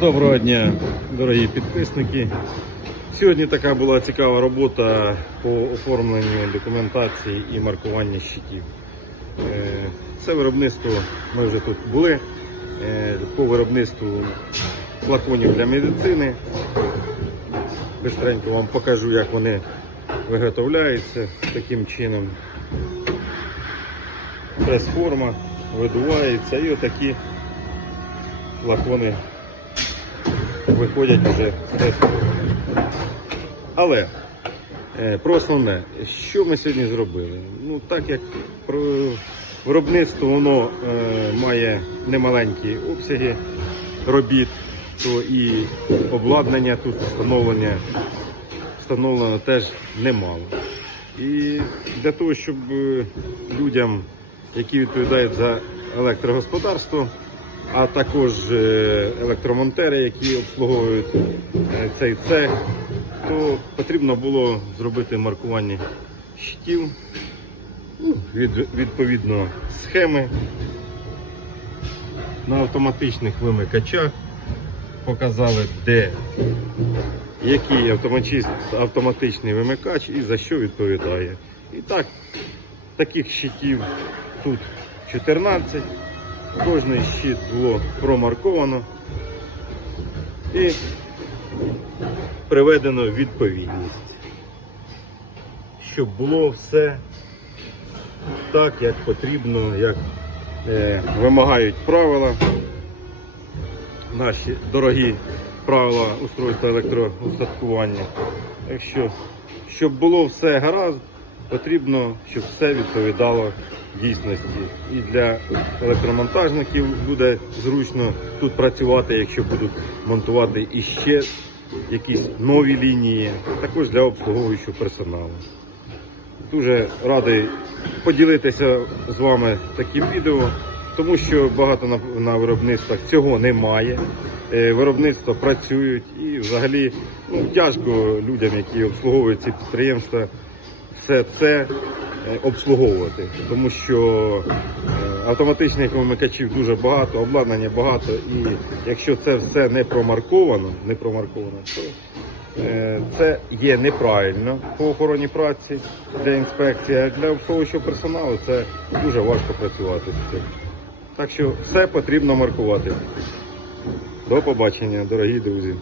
Доброго дня, дорогі підписники. Сьогодні така була цікава робота по оформленню документації і маркуванню щитів. Е, Це виробництво, ми вже тут були, е, по виробництву флаконів для медицини. Бистренько вам покажу, як вони виготовляються таким чином. Прес-форма видувається і отакі флакони виходять вже без Але е, про основне, що ми сьогодні зробили? Ну, так як виробництво воно е, має немаленькі обсяги робіт, то і обладнання тут встановлення встановлено теж немало. І для того, щоб е, людям, які відповідають за електрогосподарство, а також е, електромонтери, які обслуговують е, цей цех, то потрібно було зробити маркування щитів, ну, від, відповідно схеми на автоматичних вимикачах. Показали, де який автоматичний, автоматичний вимикач і за що відповідає. І так, таких щитів тут 14. Кожний щит було промарковано і приведено в відповідність, щоб було все так, як потрібно, як е, вимагають правила, наші дорогі правила устройства електроустаткування. Так що, щоб було все гаразд, потрібно, щоб все відповідало дійсності. І для електромонтажників буде зручно тут працювати, якщо будуть монтувати іще якісь нові лінії, також для обслуговуючого персоналу. Дуже радий поділитися з вами таким відео, тому що багато на, виробництвах цього немає. Е, Виробництва працюють і взагалі ну, тяжко людям, які обслуговують ці підприємства, все це е, обслуговувати, тому що е, автоматичних вимикачів дуже багато, обладнання багато, і якщо це все не промарковано, не промарковано, то е, це є неправильно по охороні праці для інспекції, а для обслуговуючого персоналу це дуже важко працювати з цим. Так що все потрібно маркувати. До побачення, дорогі друзі.